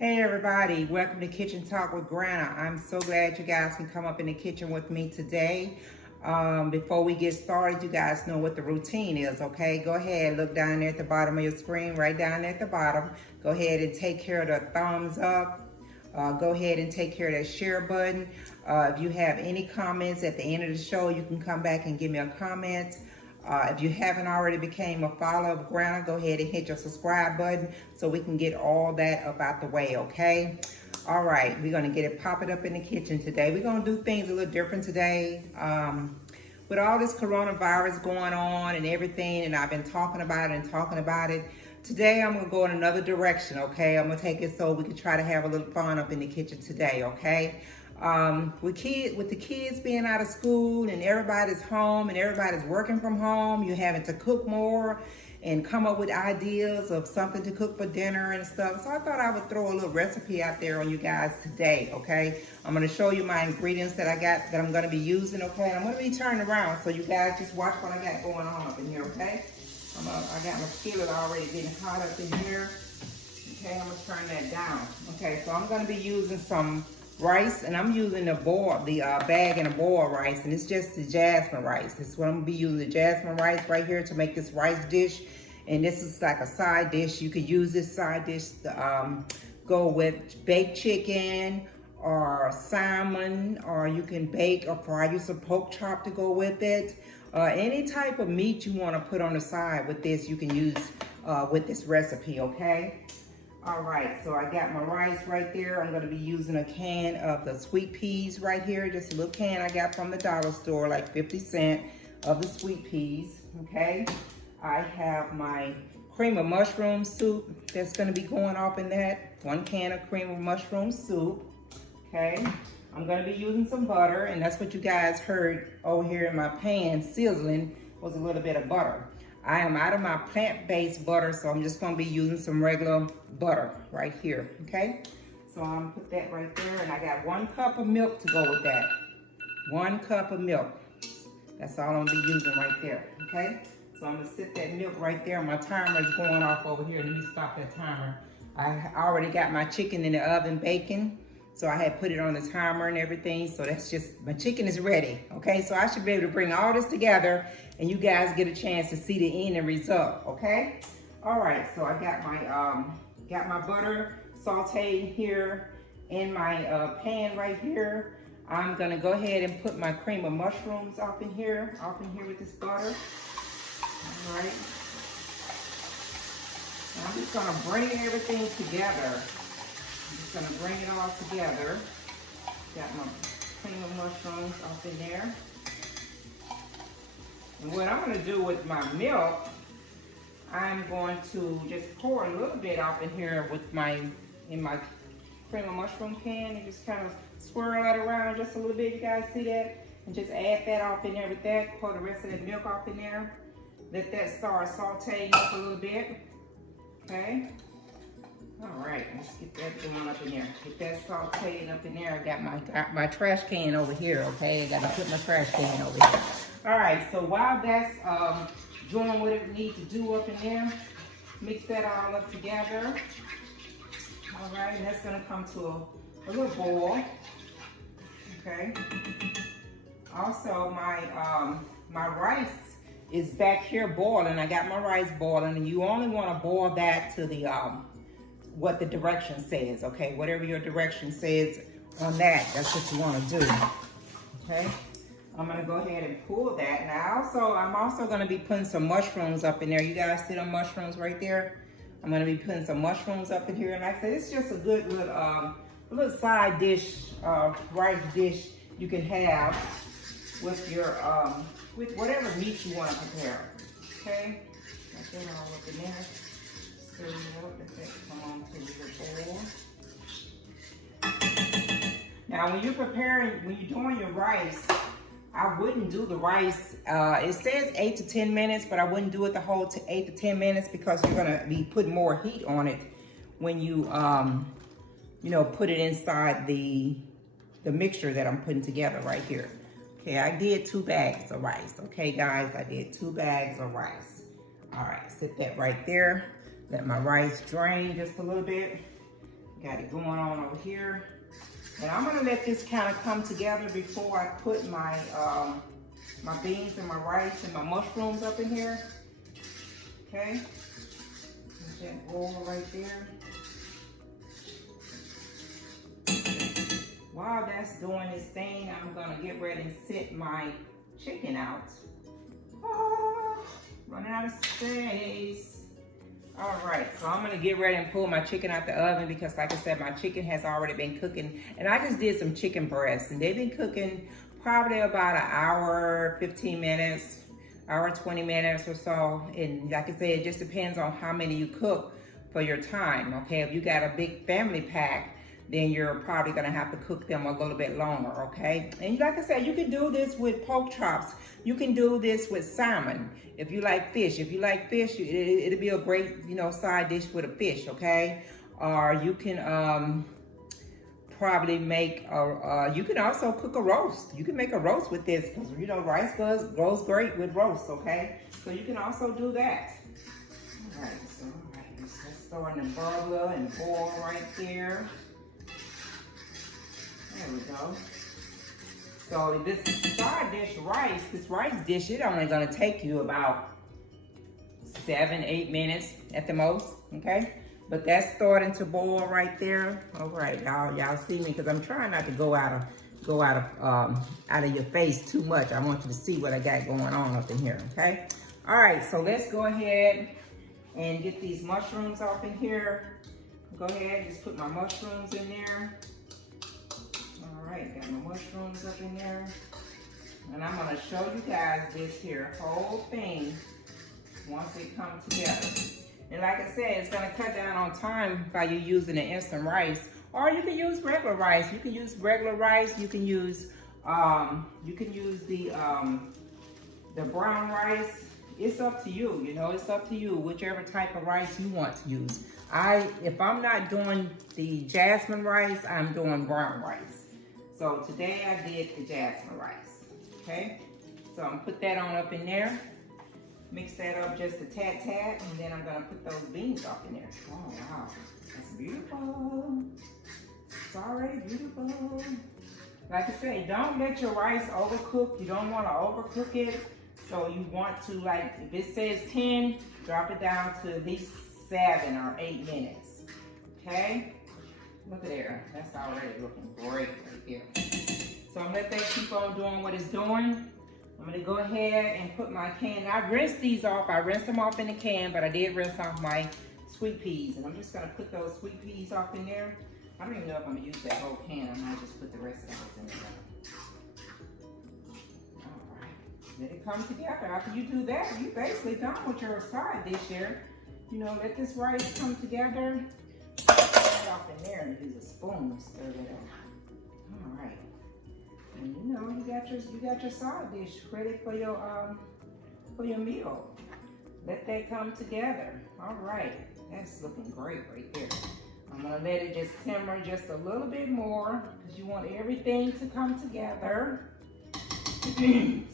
Hey everybody, welcome to Kitchen Talk with Granna. I'm so glad you guys can come up in the kitchen with me today. Before we get started, you guys know what the routine is, okay? Go ahead, look down there at the bottom of your screen, right down there at the bottom. Go ahead and take care of the thumbs up. Go ahead and take care of that share button. If you have any comments at the end of the show, you can come back and give me a comment. If you haven't already became a follower of Granna, go ahead and hit your subscribe button so we can get all that up out the way, okay? All right, we're gonna get it popping up in the kitchen today. We're gonna do things a little different today. With all this coronavirus going on and everything, and I've been talking about it, today I'm gonna go in another direction, okay? I'm gonna take it so we can try to have a little fun up in the kitchen today, okay? With the kids being out of school and everybody's home and everybody's working from home, you're having to cook more and come up with ideas of something to cook for dinner and stuff. So I thought I would throw a little recipe out there on you guys today, okay? I'm gonna show you my ingredients that I got that I'm gonna be using, okay? I'm gonna be turning around so you guys just watch what I got going on up in here, okay? I got my skillet already getting hot up in here. Okay, I'm gonna turn that down. Okay, so I'm gonna be using some rice, and I'm using the bag and a boil rice, and it's just the jasmine rice. This is what I'm gonna be using, the jasmine rice right here to make this rice dish. And this is like a side dish. You could use this side dish to go with baked chicken or salmon, or you can bake or fry you some pork chop to go with it. Any type of meat you want to put on the side with this, you can use with this recipe, okay? All right, so I got my rice right there. I'm gonna be using a can of the sweet peas right here, just a little can I got from the dollar store, like 50 cents of the sweet peas, okay? I have my cream of mushroom soup that's gonna be going off in that. 1 can of cream of mushroom soup, okay? I'm gonna be using some butter, and that's what you guys heard over here in my pan sizzling was a little bit of butter. I am out of my plant-based butter, so I'm just gonna be using some regular butter right here, okay? So I'm gonna put that right there, and I got 1 cup of milk to go with that. 1 cup of milk. That's all I'm gonna be using right there, okay? So I'm gonna sit that milk right there. My timer is going off over here. Let me stop that timer. I already got my chicken in the oven baking. So I had put it on the timer and everything. So that's just, my chicken is ready. Okay, so I should be able to bring all this together and you guys get a chance to see the end result, okay? All right, so I got my butter sauteed here in my pan right here. I'm gonna go ahead and put my cream of mushrooms off in here with this butter. All right. I'm just gonna bring everything together. I'm just gonna bring it all together. Got my cream of mushrooms up in there. And what I'm gonna do with my milk, I'm going to just pour a little bit off in here with in my cream of mushroom can, and just kind of swirl it around just a little bit. You guys see that? And just add that off in there with that. Pour the rest of that milk off in there. Let that start sauteing up a little bit. Okay. All right, let's get that going up in there. Get that sauteing up in there. I got my trash can over here, okay? I gotta put my trash can over here. All right, so while that's doing what it needs to do up in there, mix that all up together. All right, and that's gonna come to a little boil, okay? Also, my rice is back here boiling. I got my rice boiling, and you only wanna boil that to the, what the direction says, okay? Whatever your direction says on that, that's what you want to do, okay? I'm gonna go ahead and pull that. Now I'm also gonna be putting some mushrooms up in there. You guys see the mushrooms right there? I'm gonna be putting some mushrooms up in here. And like I said, it's just a good little side dish, rice dish you can have with your, with whatever meat you want to prepare, okay? Got that all up in there. Stir it up, let that come on to the boil. Now, when you're doing your rice, I wouldn't do the rice. It says 8 to 10 minutes, but I wouldn't do it the whole 8 to 10 minutes because you're gonna be putting more heat on it when you, put it inside the mixture that I'm putting together right here. Okay, I did 2 bags of rice. Okay, guys, I did 2 bags of rice. All right, sit that right there. Let my rice drain just a little bit. Got it going on over here. And I'm gonna let this kind of come together before I put my my beans and my rice and my mushrooms up in here. Okay, let that boil right there. While that's doing this thing, I'm gonna get ready and set my chicken out. Oh, running out of space. All right, so I'm gonna get ready and pull my chicken out the oven because like I said, my chicken has already been cooking. And I just did some chicken breasts and they've been cooking probably about an hour, 15 minutes, hour, 20 minutes or so. And like I said, it just depends on how many you cook for your time, okay? If you got a big family pack, then you're probably gonna have to cook them a little bit longer, okay? And like I said, you can do this with pork chops. You can do this with salmon. If you like fish, it'll be a great, you know, side dish with a fish, okay? Or you can probably make you can also cook a roast. You can make a roast with this because, you know, rice goes great with roast, okay? So you can also do that. All right, so let's starting to bubble and boil right there. There we go. So this side dish rice, this rice dish, it's only gonna take you about 7-8 minutes at the most, okay? But that's starting to boil right there. All right, y'all see me because I'm trying not to go out of your face too much. I want you to see what I got going on up in here, okay? All right, so let's go ahead and get these mushrooms off in here. Go ahead, just put my mushrooms in there. All right, got my mushrooms up in there. And I'm gonna show you guys this here whole thing once it comes together. And like I said, it's gonna cut down on time by you using the instant rice, or you can use regular rice. You can use regular rice. You can use the brown rice. It's up to you. You know, it's up to you whichever type of rice you want to use. If I'm not doing the jasmine rice, I'm doing brown rice. So today I did the jasmine rice. Okay, so I'm gonna put that on up in there. Mix that up just a tad, and then I'm gonna put those beans up in there. Oh wow, that's beautiful. It's already beautiful. Like I say, don't let your rice overcook. You don't wanna overcook it. So you want to, like, if it says 10, drop it down to at least 7 or 8 minutes. Okay? Look at there. That's already looking great right there. So I'm gonna let that keep on doing what it's doing. I'm gonna go ahead and put my can. I rinsed these off. I rinsed them off in the can, but I did rinse off my sweet peas. And I'm just gonna put those sweet peas off in there. I don't even know if I'm gonna use that whole can. I might just put the rest of those in there. All right, let it come together. After you do that, you basically done with your side dish here. You know, let this rice come together. Put it off in there and use a spoon to stir it up. All right. And you know, you got your side dish ready for your meal. Let that come together. All right, that's looking great right there. I'm gonna let it just simmer just a little bit more because you want everything to come together.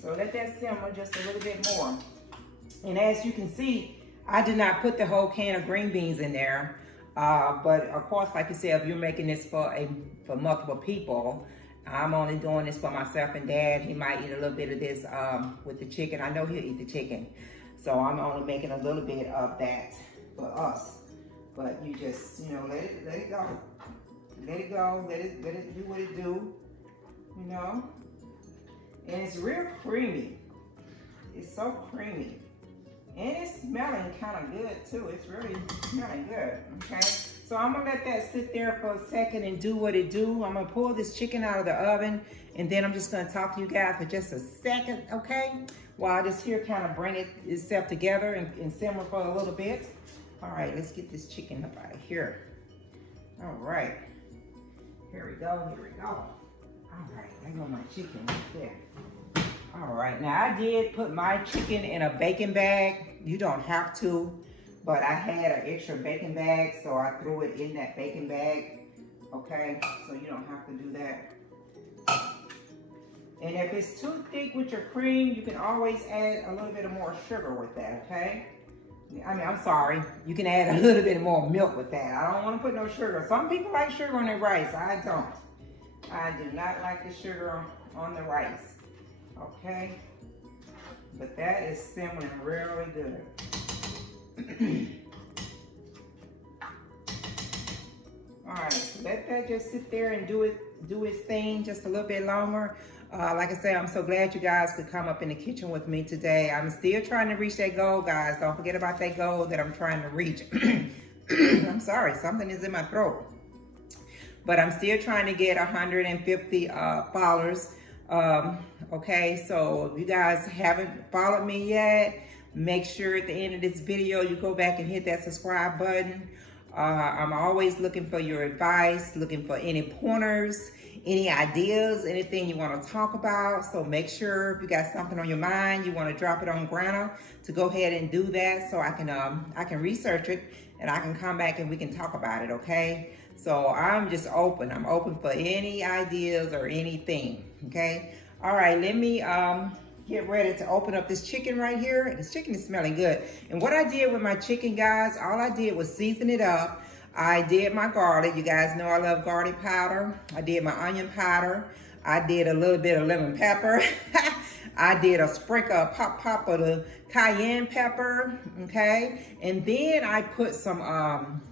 So let that simmer just a little bit more. And as you can see, I did not put the whole can of green beans in there. But of course, like you said, if you're making this for multiple people, I'm only doing this for myself and Dad. He might eat a little bit of this with the chicken. I know he'll eat the chicken. So I'm only making a little bit of that for us. But you just, you know, let it go. Let it go. Let it do what it do. You know? And it's real creamy. It's so creamy. And it's smelling kind of good too. It's really smelling good, okay? So I'm gonna let that sit there for a second and do what it do. I'm gonna pull this chicken out of the oven and then I'm just gonna talk to you guys for just a second, okay? While this here kind of bring itself together and simmer for a little bit. All right, let's get this chicken up out of here. All right, here we go, here we go. All right, there go my chicken right there. All right, now I did put my chicken in a baking bag. You don't have to, but I had an extra baking bag, so I threw it in that baking bag, okay? So you don't have to do that. And if it's too thick with your cream, you can always add a little bit of more sugar with that, okay? I mean, I'm sorry. You can add a little bit more milk with that. I don't want to put no sugar. Some people like sugar on their rice. I don't. I do not like the sugar on the rice. Okay? But that is simmering really good. All right, so let that just sit there and do its thing just a little bit longer. Like I said, I'm so glad you guys could come up in the kitchen with me today. I'm still trying to reach that goal, guys. Don't forget about that goal that I'm trying to reach. I'm sorry, something is in my throat. But I'm still trying to get 150 followers. Okay, so if you guys haven't followed me yet, make sure at the end of this video you go back and hit that subscribe button. I'm always looking for your advice, looking for any pointers, any ideas, anything you want to talk about. So make sure if you got something on your mind, you want to drop it on Granna, to go ahead and do that so I can research it and I can come back and we can talk about it, okay? So I'm just open. I'm open for any ideas or anything, okay? All right, let me get ready to open up this chicken right here. This chicken is smelling good. And what I did with my chicken, guys, all I did was season it up. I did my garlic. You guys know I love garlic powder. I did my onion powder. I did a little bit of lemon pepper. I did a sprinkle, pop of the cayenne pepper, okay? And then I put some,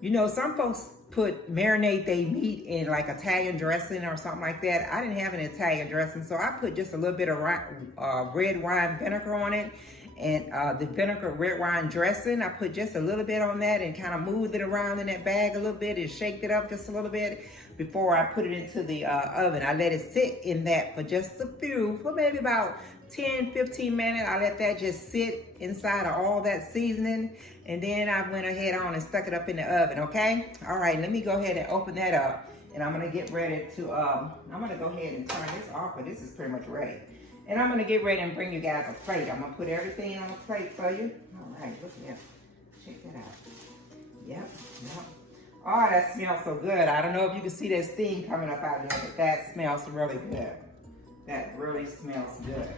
you know, some folks marinate their meat in like Italian dressing or something like that. I didn't have an Italian dressing, so I put just a little bit of red wine vinegar on it. And the vinegar red wine dressing, I put just a little bit on that and kind of moved it around in that bag a little bit and shaked it up just a little bit before I put it into the oven. I let it sit in that for just for maybe about 10-15 minutes. I let that just sit inside of all that seasoning, and then I went ahead on and stuck it up in the oven, okay? All right, let me go ahead and open that up, and I'm gonna get ready to, I'm gonna go ahead and turn this off, but this is pretty much ready. And I'm gonna get ready and bring you guys a plate. I'm gonna put everything on a plate for you. All right, look at that. Check that out. Yep. Oh, that smells so good. I don't know if you can see that steam coming up out of there, but that smells really good. That really smells good.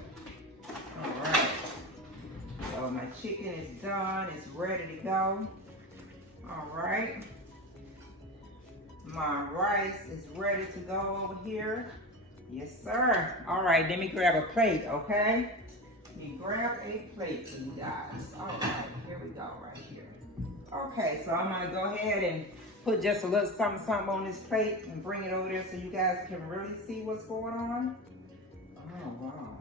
All right. So my chicken is done. It's ready to go. All right. My rice is ready to go over here. Yes, sir. All right, let me grab a plate, okay? Let me grab a plate for you guys. All right, here we go right here. Okay, so I'm gonna go ahead and put just a little something on this plate and bring it over there so you guys can really see what's going on. Oh, wow.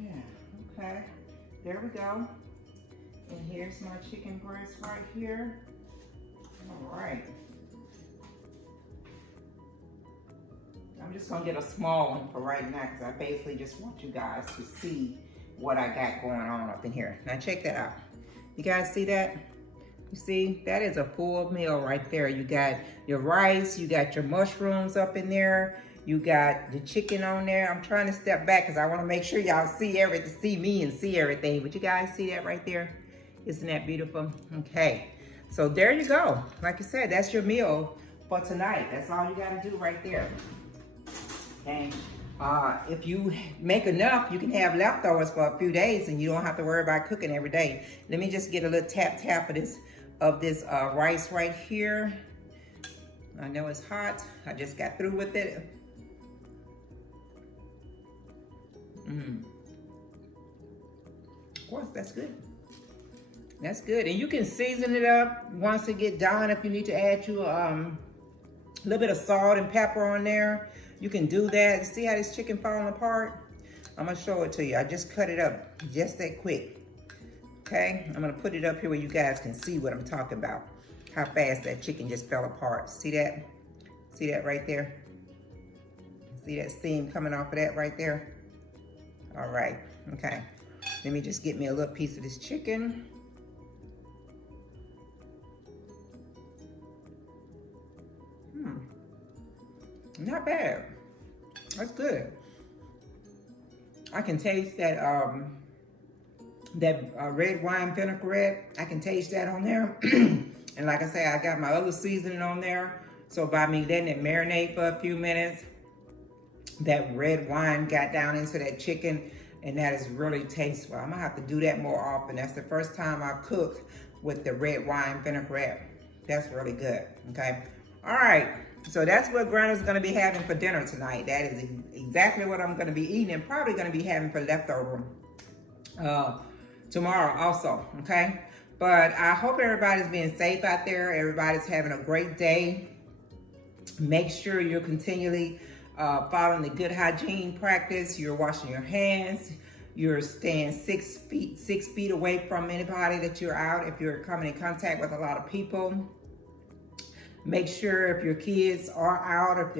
Yeah, okay. There we go. And here's my chicken breast right here. All right. I'm just gonna get a small one for right now because I basically just want you guys to see what I got going on up in here. Now check that out. You guys see that? You see, that is a full meal right there. You got your rice, you got your mushrooms up in there, you got the chicken on there. I'm trying to step back because I want to make sure y'all see everything, see me and see everything. But you guys see that right there? Isn't that beautiful? Okay, so there you go. Like I said, that's your meal for tonight. That's all you got to do right there. Okay. If you make enough, you can have leftovers for a few days and you don't have to worry about cooking every day. Let me just get a little tap of this rice right here. I know it's hot. I just got through with it. Of course, that's good. That's good. And you can season it up once it get done. If you need to add you a little bit of salt and pepper on there, you can do that. See how this chicken falling apart? I'm gonna show it to you. I just cut it up just that quick. Okay, I'm gonna put it up here where you guys can see what I'm talking about. How fast that chicken just fell apart. See that? See that right there? See that steam coming off of that right there? All right, okay. Let me just get me a little piece of this chicken. Not bad. That's good. I can taste that red wine vinaigrette. I can taste that on there. And like I say, I got my other seasoning on there. So by me letting it marinate for a few minutes, that red wine got down into that chicken and that is really tasteful. I'm gonna have to do that more often. That's the first time I've cooked with the red wine vinaigrette. That's really good, okay? All right, so that's what Granna's gonna be having for dinner tonight. That is exactly what I'm gonna be eating, and probably gonna be having for leftover tomorrow also, okay? But I hope everybody's being safe out there. Everybody's having a great day. Make sure you're continually following the good hygiene practice. You're washing your hands. You're staying 6 feet away from anybody that you're out. If you're coming in contact with a lot of people, make sure if your kids are out, if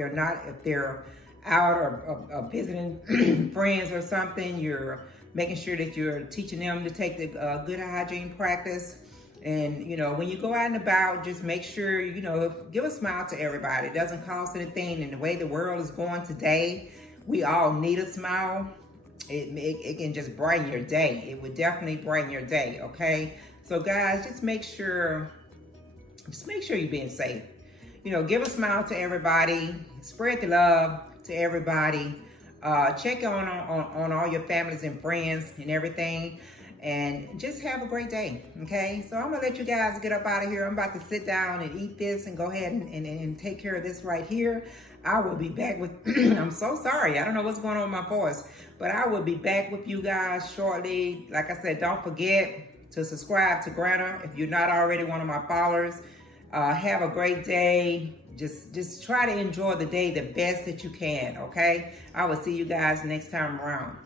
they're out or visiting friends or something, you're making sure that you're teaching them to take the good hygiene practice. And, you know, when you go out and about, just make sure, you know, give a smile to everybody. It doesn't cost anything. And the way the world is going today, we all need a smile. It can just brighten your day. It would definitely brighten your day, okay? So, guys, just make sure you're being safe. You know, give a smile to everybody. Spread the love to everybody. Check on all your families and friends and everything. And just have a great day, okay? So I'm gonna let you guys get up out of here. I'm about to sit down and eat this and go ahead and take care of this right here. I will be back with, I'm so sorry. I don't know what's going on with my voice, but I will be back with you guys shortly. Like I said, don't forget to subscribe to Granna if you're not already one of my followers. Have a great day. Just try to enjoy the day the best that you can, okay? I will see you guys next time around.